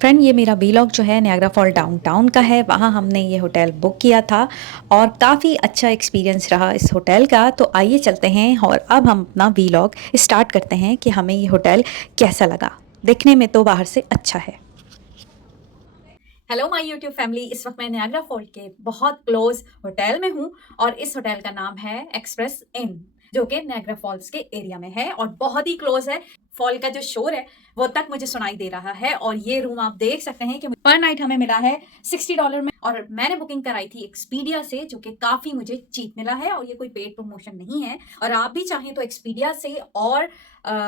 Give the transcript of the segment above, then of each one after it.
Friend, ये मेरा vlog जो है नियाग्रा फॉल डाउनटाउन का है। वहाँ हमने ये होटल बुक किया था और काफ़ी अच्छा एक्सपीरियंस रहा इस होटल का। तो आइए चलते हैं और अब हम अपना वीलॉग स्टार्ट करते हैं कि हमें ये होटल कैसा लगा। देखने में तो बाहर से अच्छा है। हेलो माय यूट्यूब फैमिली, इस वक्त मैं नियाग्रा फॉल के बहुत क्लोज होटल में हूँ और इस होटल का नाम है एक्सप्रेस इन, जो कि नियाग्रा फॉल्स के एरिया में है और बहुत ही क्लोज है। फॉल का जो शोर है वो तक मुझे सुनाई दे रहा है। और ये रूम आप देख सकते हैं कि पर नाइट हमें मिला है $60 में और मैंने बुकिंग कराई थी एक्सपीडिया से, जो कि काफी मुझे चीप मिला है और ये कोई पेड प्रमोशन नहीं है। और आप भी चाहें तो एक्सपीडिया से और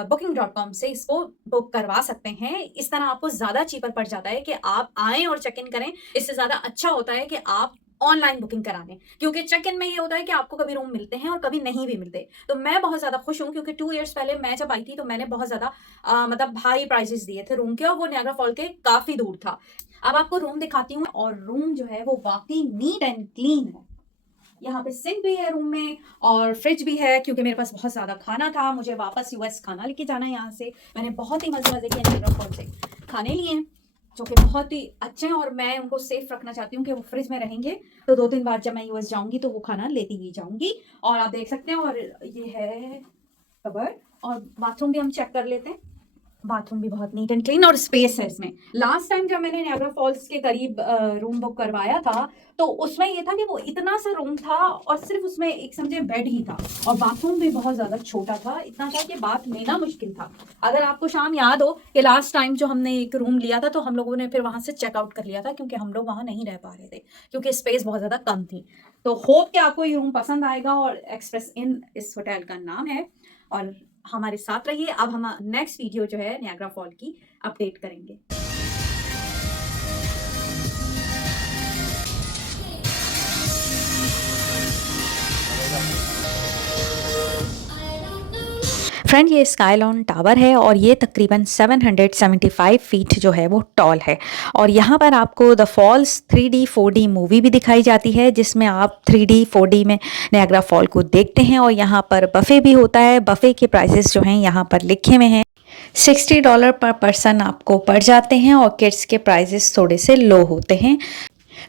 booking.com से इसको बुक करवा सकते हैं। इस तरह आपको ज्यादा चीपर पड़ जाता है कि आप आएं और चेक इन करें। इससे ज्यादा अच्छा होता है कि आप ऑनलाइन बुकिंग करा लें, क्योंकि चेक इन में ये होता है कि आपको कभी रूम मिलते हैं और कभी नहीं भी मिलते। तो मैं बहुत ज्यादा खुश हूँ क्योंकि 2 इयर्स पहले मैं जब आई थी तो मैंने बहुत ज्यादा मतलब भारी प्राइसेस दिए थे रूम के और वो नियाग्रा फॉल के काफी दूर था। अब आपको रूम दिखाती हूँ और रूम जो है वो वाकई नीट एंड क्लीन है। यहाँ पे सिंक भी है रूम में और फ्रिज भी है, क्योंकि मेरे पास बहुत ज़्यादा खाना था, मुझे वापस यूएस खाना लेके जाना है। यहाँ से मैंने बहुत ही मज़े के नियाग्रा फॉल से खाने लिए हैं जो कि बहुत ही अच्छे हैं और मैं उनको सेफ रखना चाहती हूँ कि वो फ्रिज में रहेंगे। तो 2 दिन बाद जब मैं यूएस जाऊंगी तो वो खाना लेती ही जाऊंगी। और आप देख सकते हैं, और ये है कबर्ड और बाथरूम भी हम चेक कर लेते हैं। बाथरूम भी बहुत नीट एंड क्लीन और स्पेस है इसमें। लास्ट टाइम जब मैंने नियाग्रा फॉल्स के करीब रूम बुक करवाया था तो उसमें ये था कि वो इतना सा रूम था और सिर्फ उसमें एक समझे बेड ही था और बाथरूम भी बहुत ज्यादा छोटा था। इतना था कि बात लेना मुश्किल था। अगर आपको शाम याद हो कि लास्ट टाइम जो हमने एक रूम लिया था तो हम लोगों ने फिर वहां से चेकआउट कर लिया था क्योंकि हम लोग वहां नहीं रह पा रहे थे क्योंकि स्पेस बहुत ज्यादा कम थी। तो होप कि आपको ये रूम पसंद आएगा और एक्सप्रेस इन इस होटल का नाम है। और हमारे साथ रहिए। अब हम नेक्स्ट वीडियो जो है नियाग्रा फॉल की अपडेट करेंगे। फ्रेंड, ये स्काईलॉन टावर है और ये तकरीबन 775 फीट जो है वो टॉल है। और यहाँ पर आपको the false 3D 4D movie भी दिखाई जाती है, जिसमें आप 3D 4D में नियाग्रा फॉल को देखते हैं। और यहाँ पर बफ़े भी होता है। बफ़े के प्राइसेस जो हैं यहाँ पर लिखे हुए हैं। $60 पर पर्सन आपको पड़ जाते हैं और किड्स के प्राइजेस थोड़े से लो होते हैं।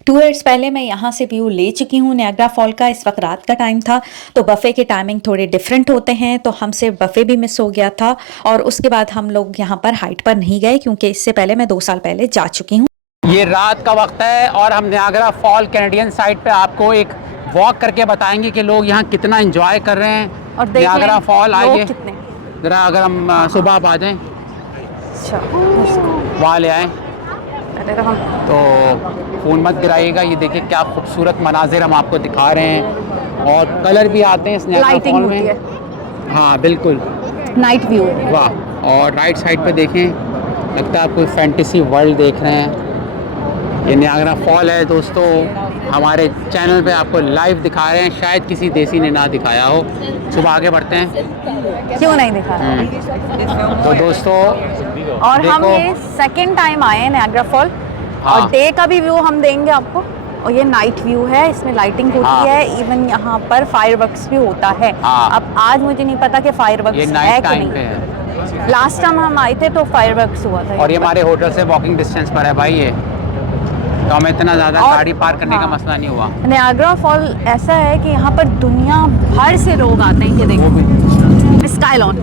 2 इयर्स पहले मैं यहाँ से व्यू ले चुकी हूँ नियाग्रा फॉल का। इस वक्त रात का टाइम था तो बफ़े के टाइमिंग थोड़े डिफरेंट होते हैं, तो हमसे बफ़े भी मिस हो गया था। और उसके बाद हम लोग यहाँ पर हाइट पर नहीं गए क्योंकि इससे पहले मैं 2 साल पहले जा चुकी हूँ। ये रात का वक्त है और हम नियाग्रा फॉल कैनेडियन साइड पे आपको एक वॉक करके बताएंगे कि लोग यहाँ कितना एंजॉय कर रहे हैं। और नियाग्रा फॉल आइए ज़रा, अगर हम सुबह आप आ जाएँ वहाँ ले आएँ तो फ़ोन मत गिराइएगा। ये देखिए क्या खूबसूरत मनाजिर हम आपको दिखा रहे हैं और कलर भी आते हैं इस नियाग्रा फॉल में। हाँ बिल्कुल, नाइट व्यू। वाह। और राइट साइड पे देखें, लगता है आप कोई फैंटेसी वर्ल्ड देख रहे हैं। ये नियाग्रा फॉल है दोस्तों, हमारे चैनल पे आपको लाइव दिखा रहे हैं। शायद किसी देसी ने ना दिखाया हो। सुबह आगे बढ़ते हैं, क्यों नहीं दिखा। तो दोस्तों और हम ये सेकंड टाइम आए हैं नियाग्रा फॉल। हाँ। और डे का भी व्यू हम देंगे आपको। और ये नाइट व्यू है, इसमें लाइटिंग होती हाँ। है, इवन यहाँ पर फायरवर्क्स भी होता है। हाँ। अब आज मुझे नहीं पता कि फायरवर्क्स ये है नाइट कि टाइम नहीं। पे है। लास्ट टाइम हम आए थे तो फायरवर्क्स हुआ था। और ये हमारे होटल से वॉकिंग डिस्टेंस पर है भाई ये, तो हमें इतना ज़्यादा गाड़ी पार्क करने का मसला नहीं हुआ। नियाग्रा फॉल ऐसा है कि यहाँ पर दुनिया भर से लोग आते हैं। ये देखो स्काईलॉन।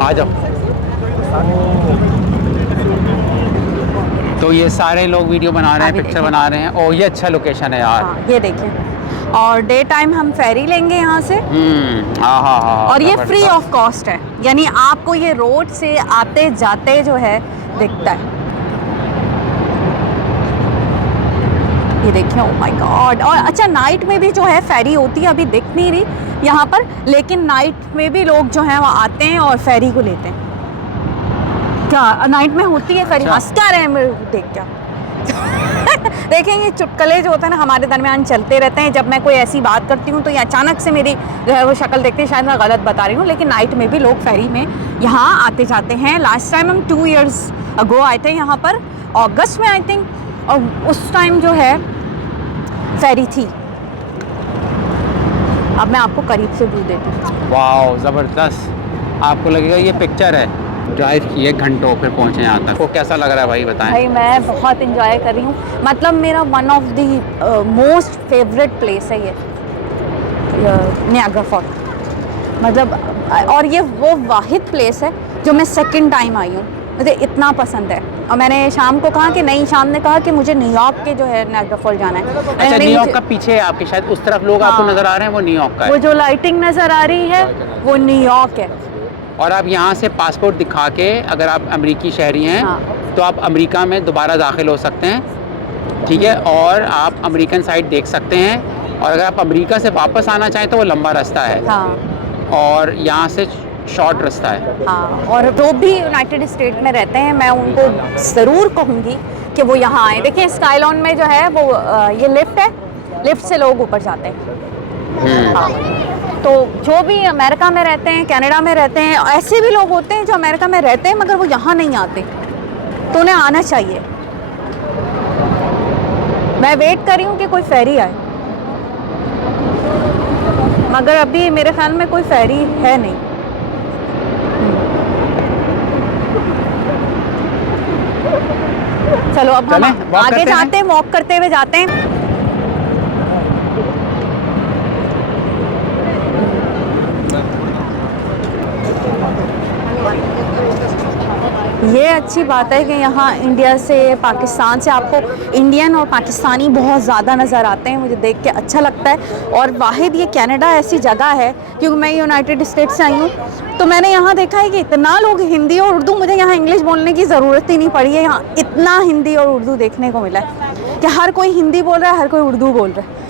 आ जाओ। तो ये सारे लोग वीडियो बना रहे हैं, पिक्चर बना रहे हैं। और ये अच्छा लोकेशन है यार। हाँ, ये देखिए। और डे टाइम हम फेरी लेंगे यहाँ से। और ये फ्री ऑफ कॉस्ट है, यानी आपको ये रोड से आते जाते जो है दिखता है। ये देखिए, ओ माय गॉड। और अच्छा, नाइट में भी जो है फेरी होती है, अभी दिख नहीं रही यहाँ पर, लेकिन नाइट में भी लोग जो हैं वो आते हैं और फेरी को लेते हैं। क्या नाइट में होती है फेरी? हंस क्या रहे हैं मेरे देख क्या। देखें, ये चुटकुले जो होते हैं ना हमारे दरमियान चलते रहते हैं। जब मैं कोई ऐसी बात करती हूँ तो ये अचानक से मेरी जो है वो शक्ल देखते हैं, शायद मैं गलत बता रही हूँ, लेकिन नाइट में भी लोग फेरी में यहाँ आते जाते हैं। लास्ट टाइम हम 2 इयर्स अगो आए थे यहाँ पर, अगस्त में आई थिंक, और उस टाइम जो है फेरी थी। अब मैं आपको करीब से व्यू देती हूँ। वाह ज़बरदस्त, आपको लगेगा ये पिक्चर है। ड्राइव किए घंटों फिर पहुँचे यहाँ तक। वो कैसा लग रहा है भाई बताएं। भाई मैं बहुत इंजॉय कर रही हूँ, मतलब मेरा one of the most favourite place है ये नियाग्रा फॉल। मतलब और ये वो वाहिद प्लेस है जो मैं सेकंड टाइम आई हूँ, मुझे इतना पसंद है। और मैंने शाम को कहा कि नहीं, शाम ने कहा कि मुझे न्यूयॉर्क के जो है नियाग्रा फॉल जाना है। अच्छा, न्यूयॉर्क का पीछे है आपके, शायद उस तरफ लोग आपको नज़र आ रहे हैं, वो न्यूयॉर्क का है। वो जो लाइटिंग नज़र आ रही है वो न्यूयॉर्क है। और आप यहाँ से पासपोर्ट दिखा के अगर आप अमेरिकी शहरी हैं तो आप अमेरिका में दोबारा दाखिल हो सकते हैं, ठीक है। और आप अमेरिकन साइड देख सकते हैं। और अगर आप अमेरिका से वापस आना चाहें तो वो लंबा रास्ता है और यहाँ से शॉर्ट रास्ता है। हाँ, और जो भी यूनाइटेड स्टेट में रहते हैं मैं उनको ज़रूर कहूँगी कि वो यहाँ आए। देखिए स्काईलॉन में जो है वो ये लिफ्ट है, लिफ्ट से लोग ऊपर जाते हैं। हाँ, तो जो भी अमेरिका में रहते हैं, कनाडा में रहते हैं, ऐसे भी लोग होते हैं जो अमेरिका में रहते हैं मगर वो यहाँ नहीं आते, तो उन्हें आना चाहिए। मैं वेट कर रही हूँ कि कोई फेरी आए, मगर अभी मेरे ख्याल में कोई फेरी है नहीं। चलो अब हम आगे जाते हैं, वॉक करते हुए जाते हैं। ये अच्छी बात है कि यहाँ इंडिया से, पाकिस्तान से आपको इंडियन और पाकिस्तानी बहुत ज़्यादा नज़र आते हैं, मुझे देख के अच्छा लगता है। और वाहिद ये कनाडा ऐसी जगह है, क्योंकि मैं यूनाइटेड स्टेट से आई हूँ, तो मैंने यहाँ देखा है कि इतना लोग हिंदी और उर्दू, मुझे यहाँ इंग्लिश बोलने की ज़रूरत ही नहीं पड़ी है। यहाँ इतना हिंदी और उर्दू देखने को मिला है कि हर कोई हिंदी बोल रहा है, हर कोई उर्दू बोल रहा है।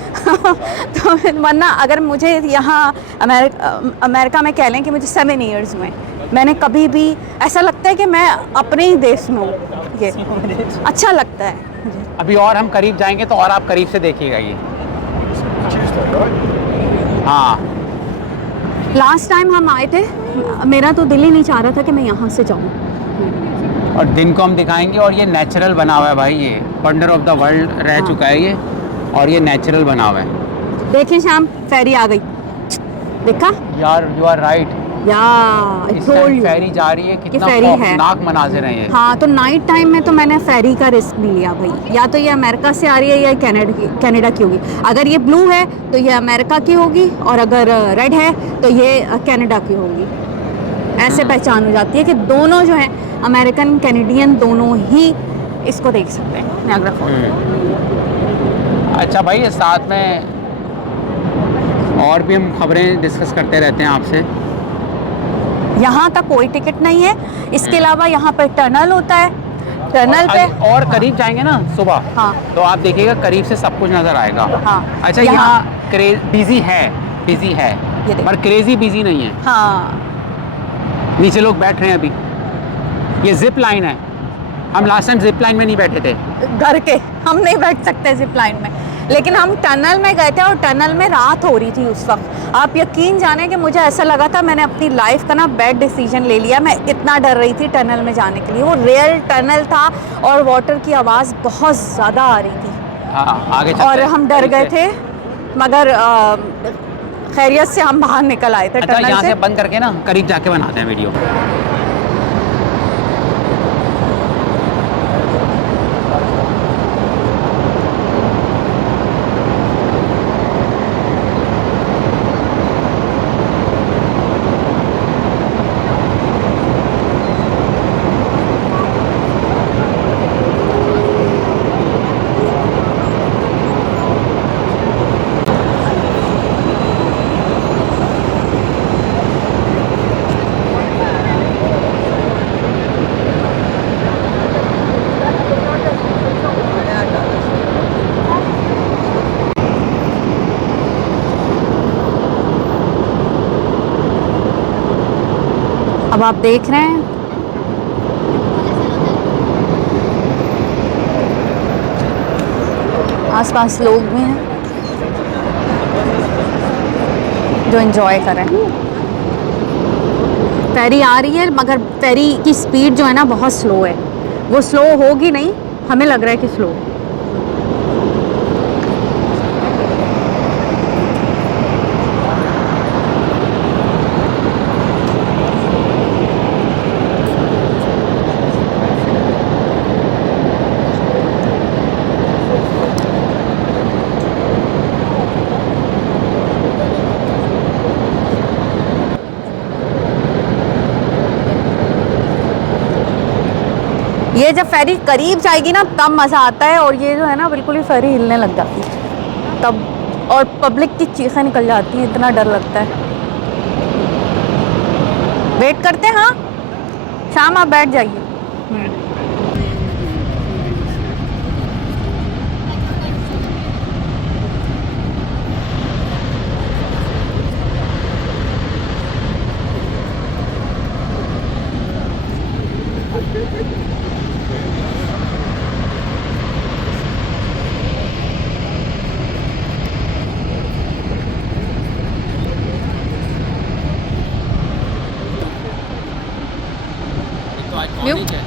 तो वरना अगर मुझे यहाँ अमेरिका में कह लें कि मुझे 7 ईयर्स हुए, मैंने कभी भी ऐसा लगता है कि मैं अपने ही देश में हूँ। ये अच्छा लगता है मुझे। अभी और हम करीब जाएंगे तो और आप करीब से देखिएगा ये। हाँ, लास्ट टाइम हम आए थे, मेरा तो दिल ही नहीं चाह रहा था कि मैं यहाँ से जाऊँ। और दिन को हम दिखाएंगे। और ये नेचुरल बना हुआ है भाई, ये वंडर ऑफ द वर्ल्ड रह चुका है ये, और ये नेचुरल बना हुआ है। देखिए शाम फेरी आ गई, देखा यार, यू आर राइट यार, फेरी जा रही है, कितना खौफनाक मनाजिर हैं ये। हाँ, तो नाइट टाइम में तो मैंने फेरी का रिस्क नहीं लिया भाई। या तो ये अमेरिका से आ रही है या कनाडा की होगी। अगर ये ब्लू है तो ये अमेरिका की होगी, और अगर रेड है तो ये कनाडा की होगी। ऐसे पहचान हो जाती है कि दोनों जो हैं अमेरिकन कैनेडियन दोनों ही इसको देख सकते हैं, नियाग्रा फॉल। अच्छा भाई, साथ में और भी हम खबरें डिस्कस करते रहते हैं आपसे। यहाँ तक कोई टिकट नहीं है, इसके अलावा यहाँ पर टनल होता है, टनल पे और करीब जाएंगे ना सुबह, हाँ, तो आप देखिएगा करीब से सब कुछ नज़र आएगा। हाँ, अच्छा, यहाँ बिजी है पर क्रेजी बिजी नहीं है। हाँ, नीचे लोग बैठ रहे हैं अभी, ये जिप लाइन है। हम लास्ट टाइम जिप लाइन में नहीं बैठे थे, घर के हम नहीं बैठ सकते जिप लाइन में, लेकिन हम टनल में गए थे और टनल में रात हो रही थी उस वक्त। आप यकीन जाने कि मुझे ऐसा लगा था मैंने अपनी लाइफ का ना बैड डिसीजन ले लिया। मैं इतना डर रही थी टनल में जाने के लिए। वो रियल टनल था और वाटर की आवाज़ बहुत ज़्यादा आ रही थी। आगे और हम डर गए थे, मगर खैरियत से हम बाहर निकल आए थे। अच्छा, टनल यहाँ से बंद करके ना करीब जाके बनाते हैं वीडियो। अब आप देख रहे हैं आसपास लोग भी हैं जो एंजॉय कर रहे हैं। फेरी आ रही है, मगर फेरी की स्पीड जो है ना बहुत स्लो है। वो स्लो होगी नहीं, हमें लग रहा है कि स्लो। ये जब फेरी करीब जाएगी ना तब मज़ा आता है, और ये जो है ना बिल्कुल ही फेरी हिलने लग जाती है तब, और पब्लिक की चीखें निकल जाती हैं, इतना डर लगता है। वेट करते हैं। हाँ शाम आप बैठ जाइए। iconic है।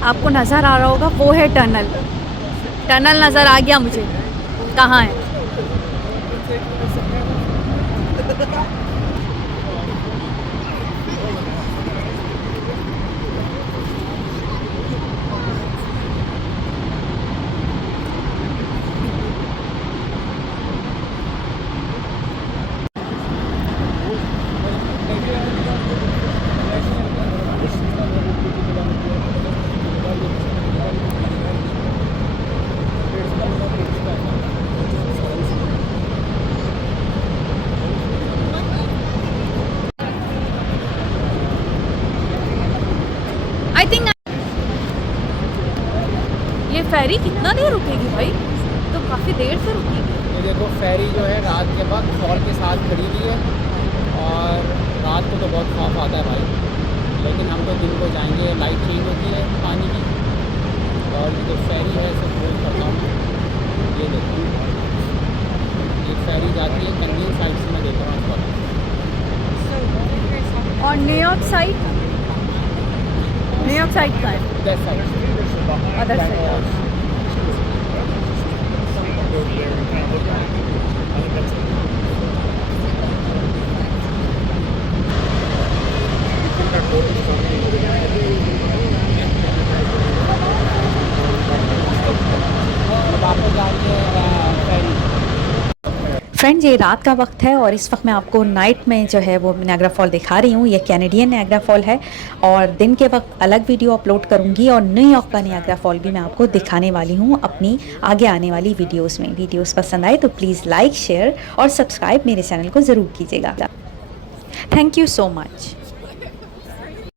आपको नज़र आ रहा होगा वो है टनल, टनल नज़र आ गया मुझे कहाँ है। आई थिंक ये फेरी कितना देर रुकेगी भाई? तो काफ़ी देर से रुकेगी। ये देखो फेरी जो है रात के वक्त फॉल के साथ खड़ी हुई है, और रात को तो बहुत खौफ आता है भाई, लेकिन हम तो दिन को जाएंगे, लाइट चेंज होती है पानी की। और ये जो फेरी है इसे खोल करता हूँ, ये देखो ये फेरी जाती है कैनियन साइड से, मैं देख रहा हूँ इसको। और न्यूयॉर्क साइड, न्यूयॉर्क साइड का है, that side, other side. Friends ये रात का वक्त है और इस वक्त मैं आपको नाइट में जो है वो नायग्रा फॉल दिखा रही हूँ। ये कैनेडियन नायग्रा फॉल है और दिन के वक्त अलग वीडियो अपलोड करूँगी, और न्यूयॉर्क का नायग्रा फॉल भी मैं आपको दिखाने वाली हूँ अपनी आगे आने वाली वीडियोस में। वीडियोस पसंद आए तो प्लीज़ लाइक, शेयर और सब्सक्राइब मेरे चैनल को ज़रूर कीजिएगा। Thank you so much.